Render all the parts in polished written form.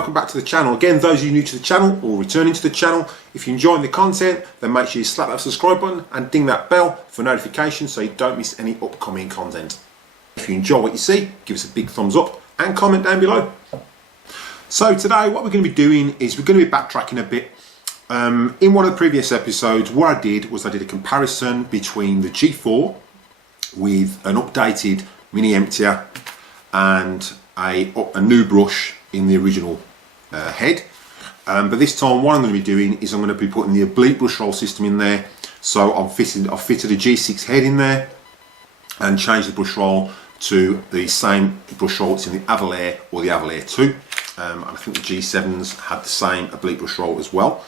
welcome back to the channel. Again, those of you new to the channel or returning to the channel, if you're enjoying the content, then make sure you slap that subscribe button and ding that bell for notifications so you don't miss any upcoming content. If you enjoy what you see, give us a big thumbs up and comment down below. So today what we're going to be doing is we're going to be backtracking a bit. In one of the previous episodes, what I did was I did a comparison between the G4 with an updated mini Emptor and a new brush in the original head. But this time what I'm going to be doing is I'm going to be putting the Oblique Brush roll system in there. So I've fitted a G6 head in there and changed the brush roll to the same brush roll that's in the Avalir or the Avalir 2. And I think the G7s had the same Oblique Brush roll as well.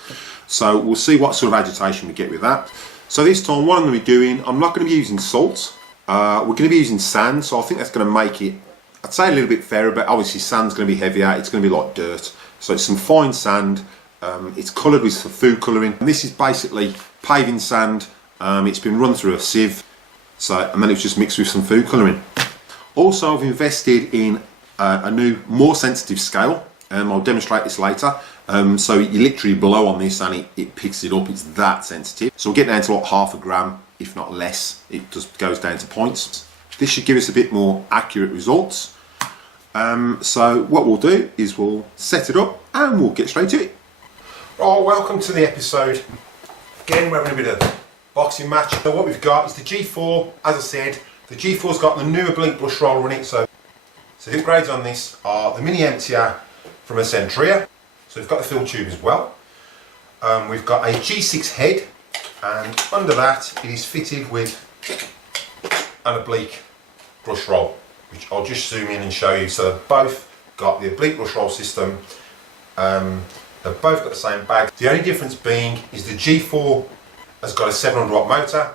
So we'll see what sort of agitation we get with that. So this time what I'm going to be doing, I'm not going to be using salt. We're going to be using sand, so I think that's going to make it, I'd say, a little bit fairer, but obviously sand's going to be heavier, it's going to be like dirt. So it's some fine sand, it's coloured with food colouring. And this is basically paving sand, it's been run through a sieve, and then it's just mixed with some food colouring. Also I've invested in a new, more sensitive scale, I'll demonstrate this later. So you literally blow on this and it picks it up, it's that sensitive. So we'll get down to like half a gram, if not less, it just goes down to points. This should give us a bit more accurate results. So what we'll do is we'll set it up and we'll get straight to it. Right, welcome to the episode. Again, we're having a bit of boxing match. So what we've got is the G4, as I said, the G4's got the new Oblique Brush roller in it. So the upgrades on this are the mini Emptor from a Sentria. So we've got the fill tube as well. We've got a G6 head, and under that it is fitted with an Oblique Brush roll, which I'll just zoom in and show you. So they've both got the Oblique Brush roll system. They've both got the same bag. The only difference being is the G4 has got a 700 watt motor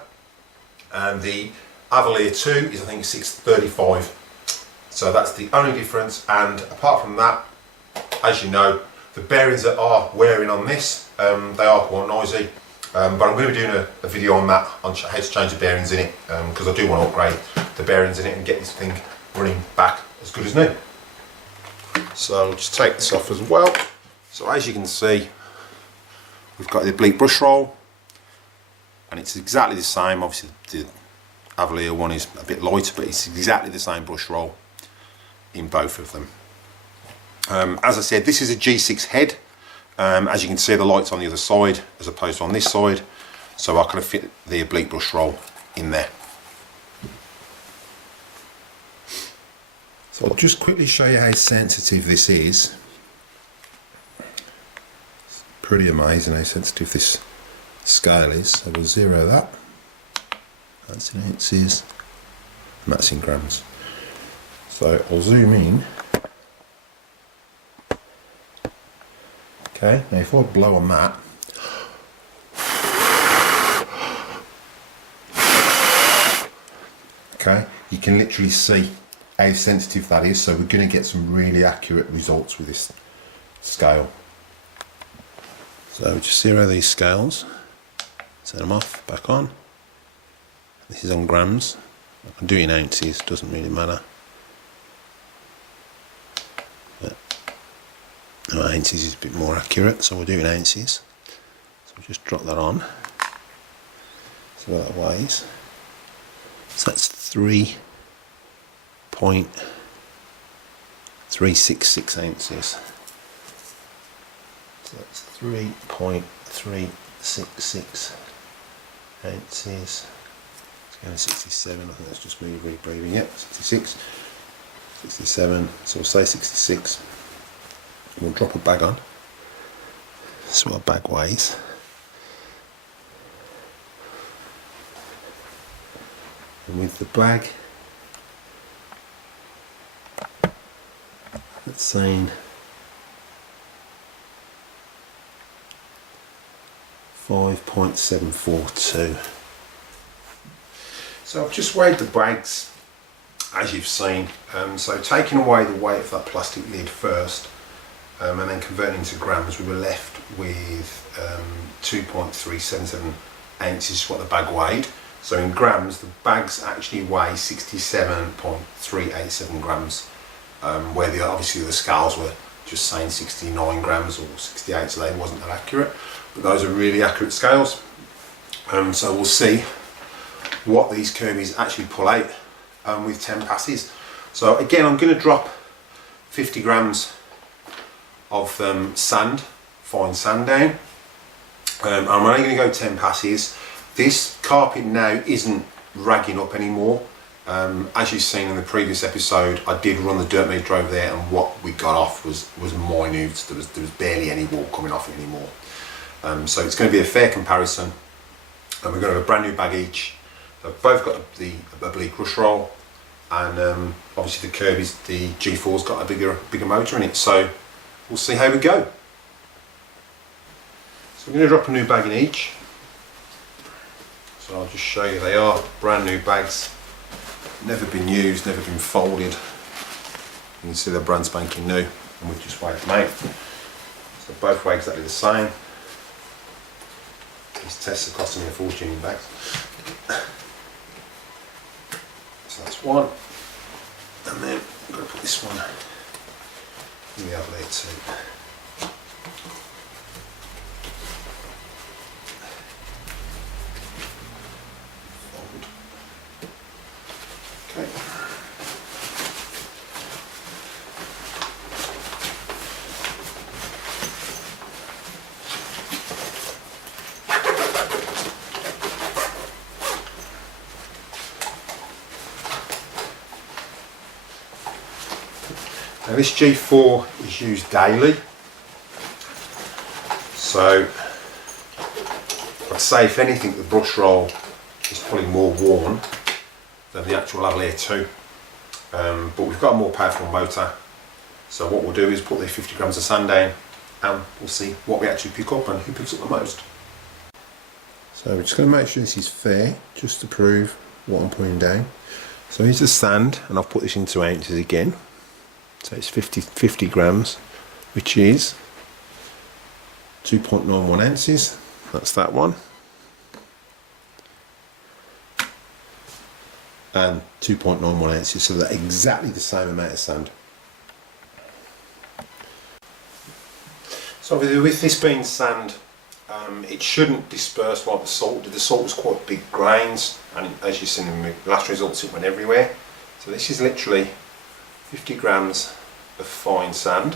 and the Avalir 2 is, I think, 635. So that's the only difference, and apart from that, as you know, the bearings that are wearing on this, they are quite noisy. But I'm going to be doing a video on that, on how to change the bearings in it, because I do want to upgrade the bearings in it and get this thing running back as good as new. So I'll just take this off as well. So as you can see, we've got the Oblique Brush roll, and it's exactly the same. Obviously the Avalir one is a bit lighter, but it's exactly the same brush roll in both of them. As I said, this is a G6 head. As you can see, the light's on the other side as opposed to on this side, so I could have fit the Oblique Brush roll in there. So I'll just quickly show you how sensitive this is. It's pretty amazing how sensitive this scale is. So we'll zero that. That's in ounces, and that's in grams. So I'll zoom in. Okay, now if I blow on that, okay, you can literally see how sensitive that is. So we're going to get some really accurate results with this scale. So just zero these scales, set them off, back on. This is on grams. I can do it in ounces, doesn't really matter. No, ounces is a bit more accurate, so we'll do it in ounces. So we'll just drop that on. So that weighs. So that's 3.366 ounces. So that's 3.366 ounces. It's going to 67, I think that's just me rebreathing it. 66, 67, so we'll say 66. We'll drop a bag on. That's what a bag weighs. And with the bag, that's saying 5.742. So I've just weighed the bags, as you've seen. So taking away the weight of that plastic lid first, and then converting to grams, we were left with 2.377 ounces is what the bag weighed. So in grams, the bags actually weigh 67.387 grams, where obviously the scales were just saying 69 grams or 68, so they wasn't that accurate, but those are really accurate scales. So we'll see what these Kirbys actually pull out with 10 passes. So again, I'm going to drop 50 grams of sand, fine sand down. I'm only going to go 10 passes. This carpet now isn't ragging up anymore. As you've seen in the previous episode, I did run the dirt meter over there, and what we got off was minute. There was barely any wall coming off it anymore. So it's going to be a fair comparison. And we're going to have a brand new bag each. They've both got the Oblique Brush roll, and obviously the Kirby's, the G4's got a bigger motor in it. So we'll see how we go. So we're going to drop a new bag in each. So I'll just show you, they are brand new bags, never been used, never been folded. You can see they're brand spanking new, and we've just weighed them out. So both weigh exactly the same. These tests are costing me a fortune in bags. So that's one, and then I'm going to put this one in the Avalir too. Now this G4 is used daily, so I'd say if anything the brush roll is probably more worn than the actual Avalir 2, but we've got a more powerful motor, so what we'll do is put the 50 grams of sand down and we'll see what we actually pick up and who picks up the most. So we're just going to make sure this is fair, just to prove what I'm putting down. So here's the sand, and I've put this into ounces again. So it's 50 grams, which is 2.91 ounces. That's that one. And 2.91 ounces, so they're exactly the same amount of sand. So with this being sand, it shouldn't disperse like the salt did. The salt was quite big grains, and as you've seen in the last results, it went everywhere. So this is literally 50 grams of fine sand,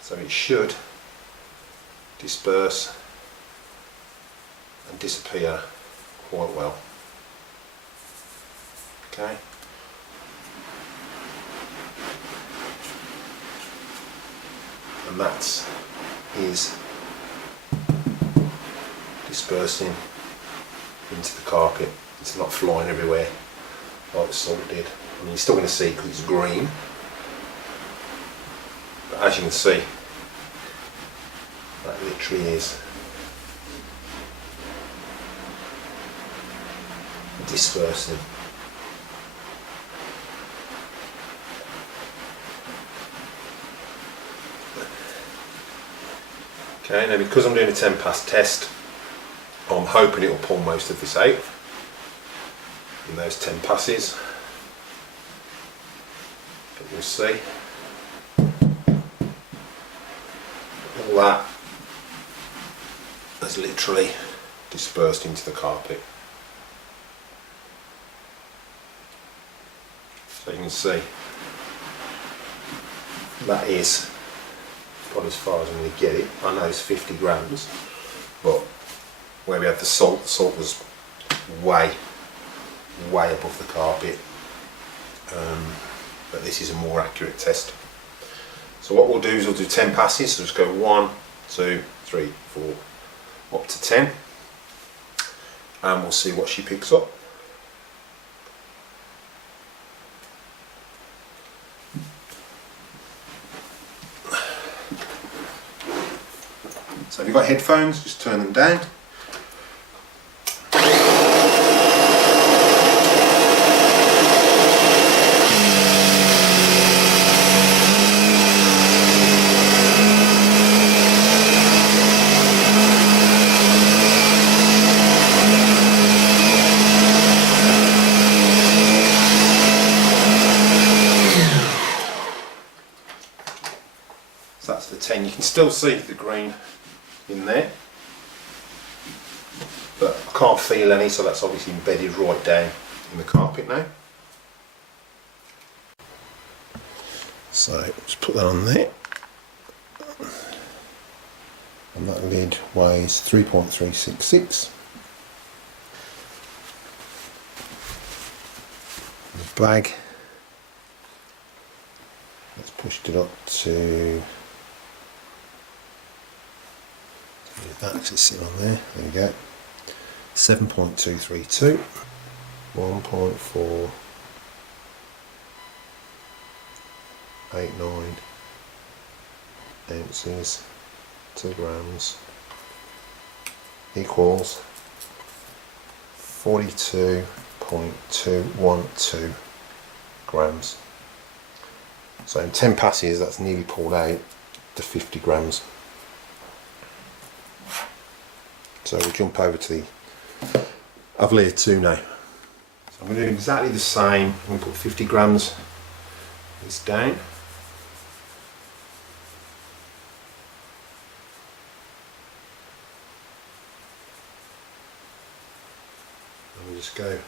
so it should disperse and disappear quite well. Okay. And that is dispersing into the carpet. It's not flying everywhere like the salt did. I mean, you're still going to see because it's green, but as you can see, that literally is dispersing. Okay, now because I'm doing a 10 pass test, I'm hoping it will pull most of this out in those 10 passes, but we'll see. All that has literally dispersed into the carpet. So you can see that is probably as far as I'm going to get it. I know it's 50 grams, but where we had the salt was way above the carpet, but this is a more accurate test. So what we'll do is we'll do 10 passes, so just go 1, 2, 3, 4, up to 10, and we'll see what she picks up. So if you've got headphones, just turn them down. still see the green in there, but I can't feel any, so that's obviously embedded right down in the carpet now. So just put that on there, and that lid weighs 3.366. The bag, let's pushed it up to that, because it's sitting on there. There we go. 7.232, 1.489 ounces, 2 grams, equals 42.212 grams. So in 10 passes, that's nearly pulled out to 50 grams. So we'll jump over to the Avalir 2 now. So I'm going to do exactly the same. I'm going to put 50 grams of this down. And we'll just go .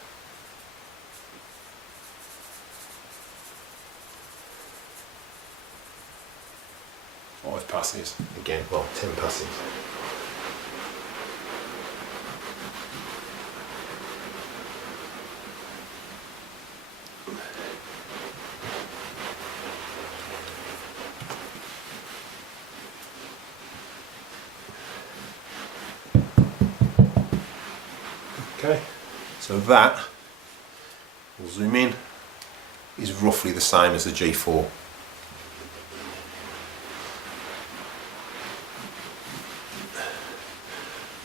5 passes again, well, 10 passes. Okay, so that, we'll zoom in, is roughly the same as the G4.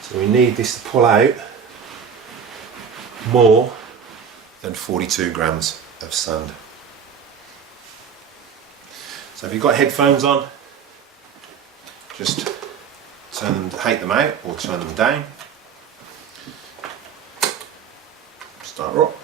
So we need this to pull out more than 42 grams of sand. So if you've got headphones on, just take them out or turn them down. Start up.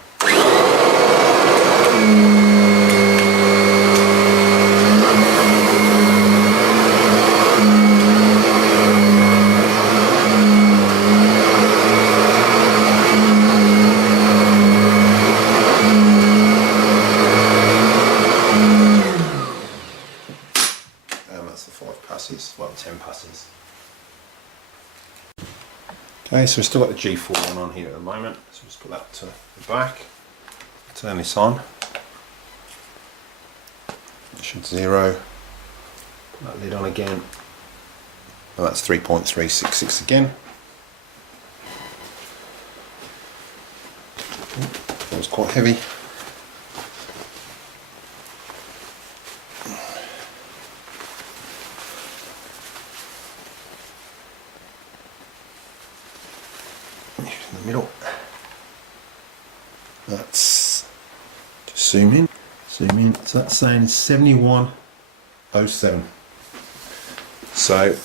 Well, 10 passes. Okay, so we've still got the G4 on here at the moment, so just put that to the back, turn this on, it should zero, put that lid on again, well, that's 3.366 again. That was quite heavy. In the middle. That's just zoom in. So that's saying 7107. So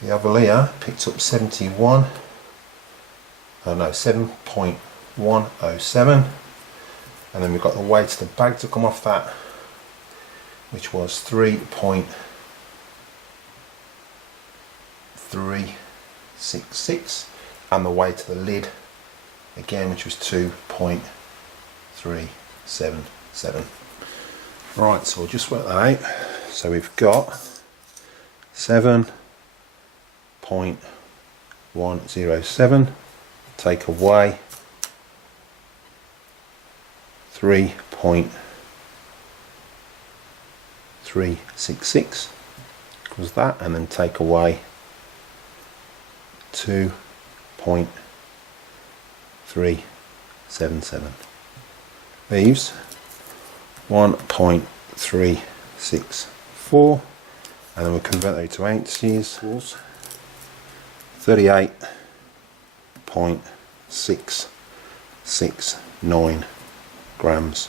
the Avalir picked up 7.107, and then we've got the weight of the bag to come off that, which was 3.366, and the weight of the lid again, which was 2.377. Right, so we'll just work that out. So we've got 7.107 take away 3.366 equals that, and then take away 2.377 leaves 1.364, and then we'll convert that to ounces. 38.669 grams.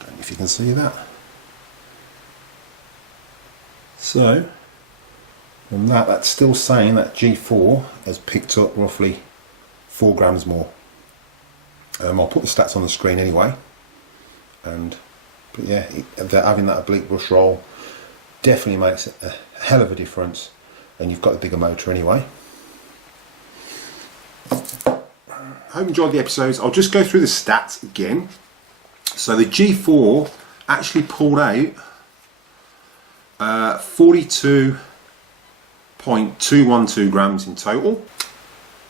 Don't know if you can see that. So from that, that's still saying that G4 has picked up roughly 4 grams more. I'll put the stats on the screen anyway, and But yeah, having that oblique brush roll definitely makes a hell of a difference, and you've got the bigger motor anyway. I hope you enjoyed the episodes. I'll just go through the stats again. So the G4 actually pulled out 42.212 grams in total.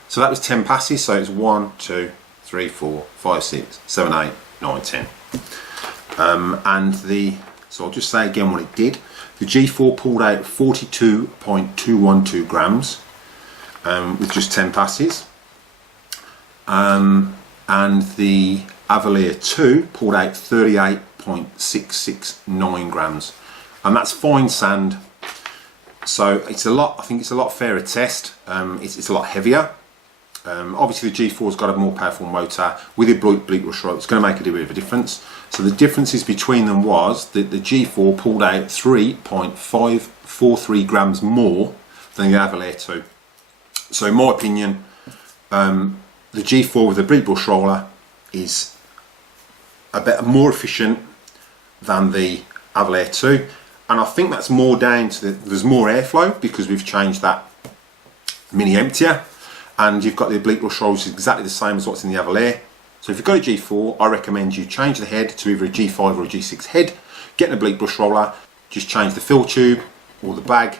So that was 10 passes, so it's 1, 2, 3, 4, 5, 6, 7, 8, 9, 10. So I'll just say again what it did. The G4 pulled out 42.212 grams with just 10 passes. And the Avalir 2 pulled out 38.669 grams. And that's fine sand. So it's a lot, I think it's a lot fairer test. It's a lot heavier. Obviously the G4's got a more powerful motor. With the oblique brush roll, it's going to make a bit of a difference. So the differences between them was that the G4 pulled out 3.543 grams more than the Avalir 2. So in my opinion, the G4 with the oblique brush roller is a bit more efficient than the Avalir 2, and I think that's more down to there's more airflow because we've changed that mini emptier, and you've got the oblique brush roll, which is exactly the same as what's in the Avalir. So if you've got a G4, I recommend you change the head to either a G5 or a G6 head, get an oblique brush roller, just change the fill tube or the bag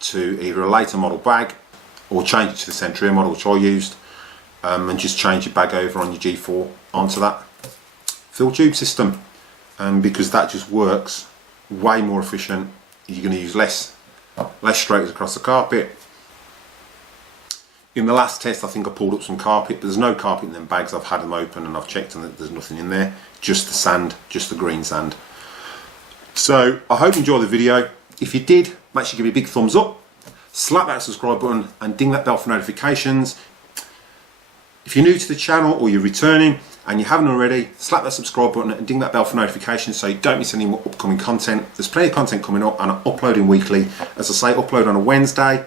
to either a later model bag or change it to the Sentria model, which I used, and just change your bag over on your G4 onto that fill tube system, because that just works way more efficient. You're going to use less strokes across the carpet. In the last test I think I pulled up some carpet, but there's no carpet in them bags. I've had them open and I've checked and there's nothing in there, just the sand, just the green sand. So I hope you enjoyed the video. If you did, make sure you give me a big thumbs up, slap that subscribe button and ding that bell for notifications. If you're new to the channel or you're returning and you haven't already, slap that subscribe button and ding that bell for notifications so you don't miss any more upcoming content. There's plenty of content coming up and I'm uploading weekly. As I say, upload on a Wednesday,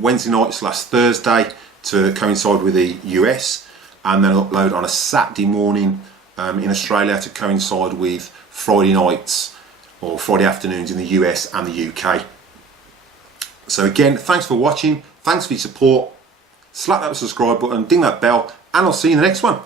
Wednesday night/Thursday to coincide with the US, and then upload on a Saturday morning in Australia to coincide with Friday nights or Friday afternoons in the US and the UK. So again, thanks for watching, thanks for your support. Slap that subscribe button, ding that bell, and I'll see you in the next one.